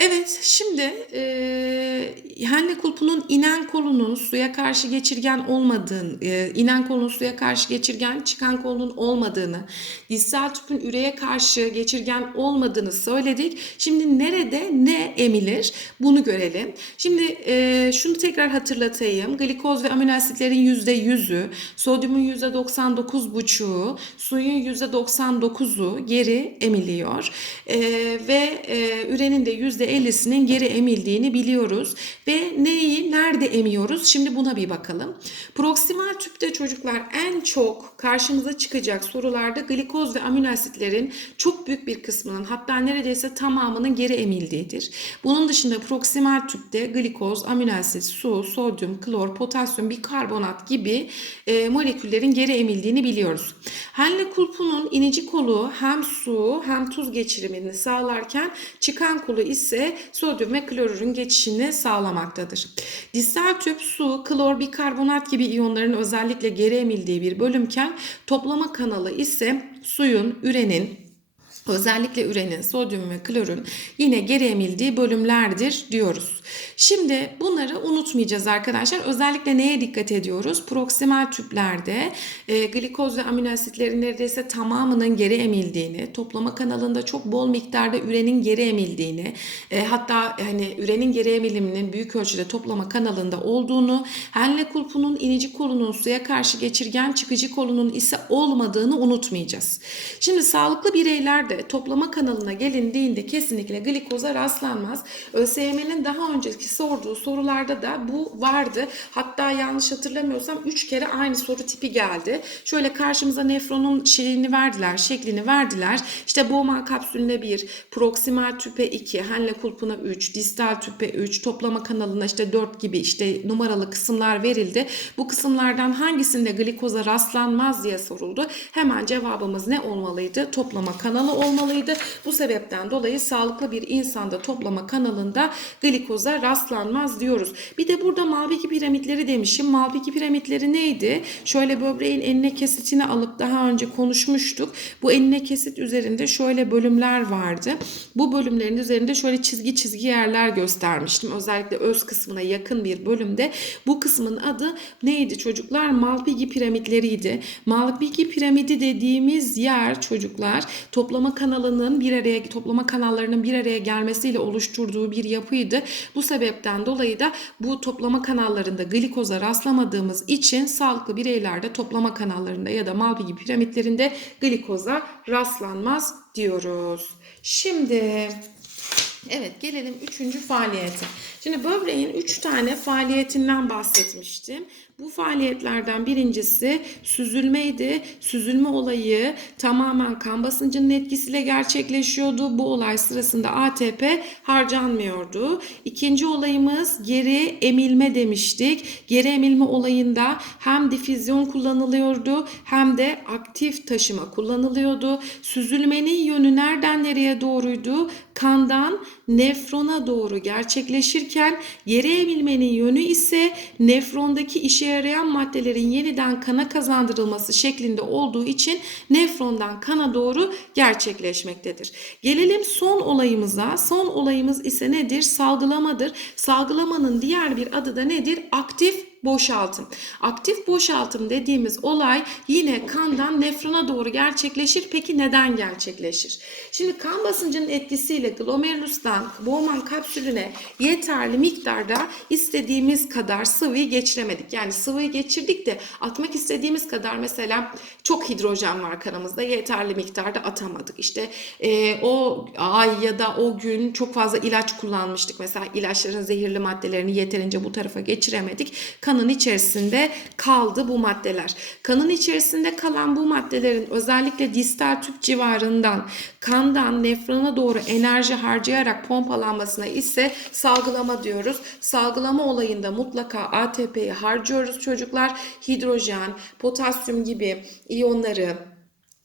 Evet, şimdi eee Henle kulpunun inen kolunun suya karşı geçirgen olmadığını, eee, inen kolunun suya karşı geçirgen, çıkan kolunun olmadığını, distal tüpün üreye karşı geçirgen olmadığını söyledik. Şimdi nerede ne emilir bunu görelim. Şimdi eee, şunu tekrar hatırlatayım. Glikoz ve amino asitlerin %100'ü, sodyumun %99,5'u, suyun %99'u geri emiliyor. Eee, ve eee, ürenin de %50'sinin geri emildiğini biliyoruz. Ve neyi nerede emiyoruz? Şimdi buna bir bakalım. Proksimal tüpte çocuklar en çok karşımıza çıkacak sorularda glikoz ve amino asitlerin çok büyük bir kısmının hatta neredeyse tamamının geri emildiğidir. Bunun dışında proksimal tüpte glikoz, amino asit, su, sodyum, klor, potasyum, bikarbonat gibi e, moleküllerin geri emildiğini biliyoruz. Henle kulpunun inici kolu hem su hem tuz geçirimini sağlarken çıkan kolu ise sodyum ve klorürün geçişini sağlamaktadır. Distal tüp su, klor, bikarbonat gibi iyonların özellikle geri emildiği bir bölümken toplama kanalı ise suyun, ürenin, Özellikle ürenin, sodyum ve klorun yine geri emildiği bölümlerdir diyoruz. Şimdi bunları unutmayacağız arkadaşlar. Özellikle neye dikkat ediyoruz? Proksimal tüplerde e, glikoz ve amino asitlerin neredeyse tamamının geri emildiğini, toplama kanalında çok bol miktarda ürenin geri emildiğini, e, hatta hani ürenin geri emiliminin büyük ölçüde toplama kanalında olduğunu, Henle kulpunun inici kolunun suya karşı geçirgen çıkıcı kolunun ise olmadığını unutmayacağız. Şimdi sağlıklı bireylerde toplama kanalına gelindiğinde kesinlikle glikoza rastlanmaz. ÖSYM'nin daha önceki sorduğu sorularda da bu vardı. Hatta yanlış hatırlamıyorsam 3 kere aynı soru tipi geldi. Şöyle karşımıza nefronun şeyini verdiler, şeklini verdiler. İşte Bowman kapsülüne 1, proksimal tüpe 2, Henle kulpuna 3, distal tüpe 3, toplama kanalına işte 4 gibi işte numaralı kısımlar verildi. Bu kısımlardan hangisinde glikoza rastlanmaz diye soruldu. Hemen cevabımız ne olmalıydı? Toplama kanalı olmalıydı. Bu sebepten dolayı sağlıklı bir insanda toplama kanalında glikoza rastlanmaz diyoruz. Bir de burada Malviki piramitleri demişim. Malviki piramitleri neydi? Şöyle böbreğin enine kesitini alıp daha önce konuşmuştuk. Bu enine kesit üzerinde şöyle bölümler vardı. Bu bölümlerin üzerinde şöyle çizgi çizgi yerler göstermiştim. Özellikle öz kısmına yakın bir bölümde. Bu kısmın adı neydi çocuklar? Malpighi piramitleriydi. Malpighi piramidi dediğimiz yer çocuklar toplama kanalının bir araya toplama kanallarının bir araya gelmesiyle oluşturduğu bir yapıydı. Bu sebepten dolayı da bu toplama kanallarında glikoza rastlamadığımız için sağlıklı bireylerde toplama kanallarında ya da Malpighi piramitlerinde glikoza rastlanmaz diyoruz. Şimdi Evet gelelim üçüncü faaliyete. Şimdi böbreğin üç tane faaliyetinden bahsetmiştim. Bu faaliyetlerden birincisi süzülmeydi. Süzülme olayı tamamen kan basıncının etkisiyle gerçekleşiyordu. Bu olay sırasında ATP harcanmıyordu. İkinci olayımız geri emilme demiştik. Geri emilme olayında hem difüzyon kullanılıyordu hem de aktif taşıma kullanılıyordu. Süzülmenin yönü nereden nereye doğruydu? Kandan nefrona doğru gerçekleşirken geri emilmenin yönü ise nefrondaki işe yarayan maddelerin yeniden kana kazandırılması şeklinde olduğu için nefrondan kana doğru gerçekleşmektedir. Gelelim son olayımıza. Son olayımız ise nedir? Salgılamadır. Salgılamanın diğer bir adı da nedir? Aktif boşaltım. Aktif boşaltım dediğimiz olay yine kandan nefrona doğru gerçekleşir. Peki neden gerçekleşir? Şimdi kan basıncının etkisiyle glomerulustan Bowman kapsülüne yeterli miktarda istediğimiz kadar sıvıyı geçiremedik. Yani sıvıyı geçirdik de atmak istediğimiz kadar mesela çok hidrojen var kanımızda yeterli miktarda atamadık. İşte e, o ay ya da o gün çok fazla ilaç kullanmıştık. Mesela ilaçların zehirli maddelerini yeterince bu tarafa geçiremedik kanın içerisinde kaldı bu maddeler. Kanın içerisinde kalan bu maddelerin özellikle distal tüp civarından kandan nefrona doğru enerji harcayarak pompalanmasına ise salgılama diyoruz. Salgılama olayında mutlaka ATP'yi harcıyoruz çocuklar. Hidrojen, potasyum gibi iyonları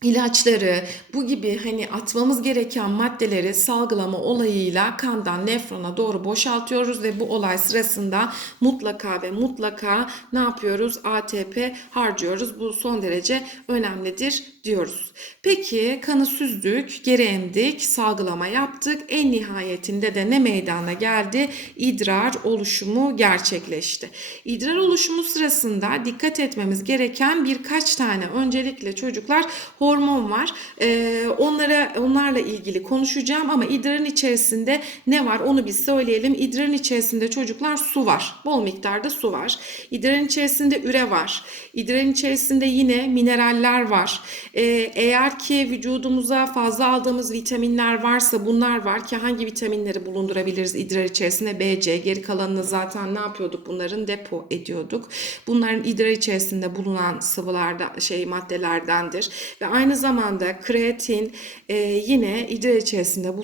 ilaçları, bu gibi hani atmamız gereken maddeleri salgılama olayıyla kandan nefrona doğru boşaltıyoruz ve bu olay sırasında mutlaka ve mutlaka ne yapıyoruz? ATP harcıyoruz. Bu son derece önemlidir diyoruz. Peki kanı süzdük, geri emdik, salgılama yaptık. En nihayetinde de ne meydana geldi? İdrar oluşumu gerçekleşti. İdrar oluşumu sırasında dikkat etmemiz gereken birkaç tane öncelikle çocuklar hormon var. Ee, onlara onlarla ilgili konuşacağım ama idrarın içerisinde ne var onu bir söyleyelim. İdrarın içerisinde çocuklar su var. Bol miktarda su var. İdrarın içerisinde üre var. İdrarın içerisinde yine mineraller var. Ee, eğer ki vücudumuza fazla aldığımız vitaminler varsa bunlar var ki hangi vitaminleri bulundurabiliriz idrar içerisinde? B, C. Geri kalanını zaten ne yapıyorduk? Bunların depo ediyorduk. Bunların idrar içerisinde bulunan sıvılarda şey maddelerdendir ve aynı zamanda kreatin e, yine idrar içerisinde bu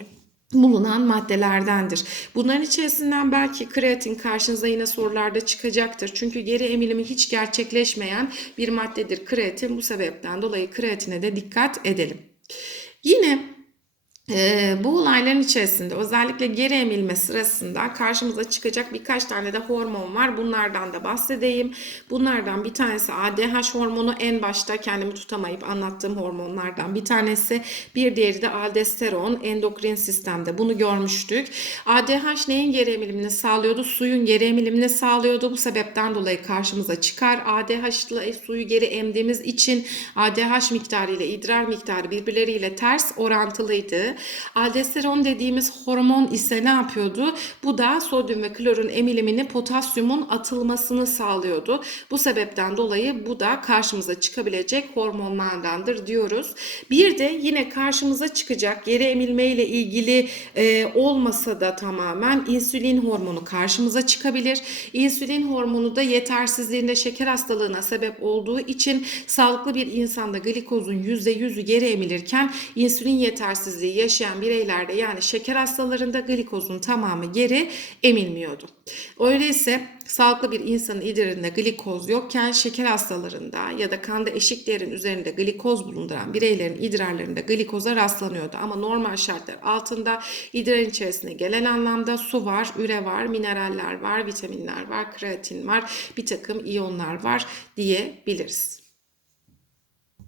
bulunan maddelerdendir. Bunların içerisinden belki kreatin karşınıza yine sorularda çıkacaktır. Çünkü geri emilimi hiç gerçekleşmeyen bir maddedir kreatin. Bu sebepten dolayı kreatine de dikkat edelim. Yine ee, bu olayların içerisinde özellikle geri emilme sırasında karşımıza çıkacak birkaç tane de hormon var. Bunlardan da bahsedeyim. Bunlardan bir tanesi ADH hormonu en başta kendimi tutamayıp anlattığım hormonlardan bir tanesi. Bir diğeri de aldosteron endokrin sistemde. Bunu görmüştük. ADH neyin geri emilimini sağlıyordu? Suyun geri emilimini sağlıyordu. Bu sebepten dolayı karşımıza çıkar. ADH ile suyu geri emdiğimiz için ADH miktarı ile idrar miktarı birbirleriyle ters orantılıydı. Aldosteron dediğimiz hormon ise ne yapıyordu? Bu da sodyum ve klorun emilimini potasyumun atılmasını sağlıyordu. Bu sebepten dolayı bu da karşımıza çıkabilecek hormonlardandır diyoruz. Bir de yine karşımıza çıkacak geri emilme ile ilgili e, olmasa da tamamen insülin hormonu karşımıza çıkabilir. İnsülin hormonu da yetersizliğinde şeker hastalığına sebep olduğu için sağlıklı bir insanda glikozun %100'ü geri emilirken insülin yetersizliği yaşayan bireylerde yani şeker hastalarında glikozun tamamı geri emilmiyordu. Öyleyse sağlıklı bir insanın idrarında glikoz yokken şeker hastalarında ya da kanda eşik değerin üzerinde glikoz bulunduran bireylerin idrarlarında glikoza rastlanıyordu. Ama normal şartlar altında idrarın içerisine gelen anlamda su var, üre var, mineraller var, vitaminler var, kreatin var, bir takım iyonlar var diyebiliriz.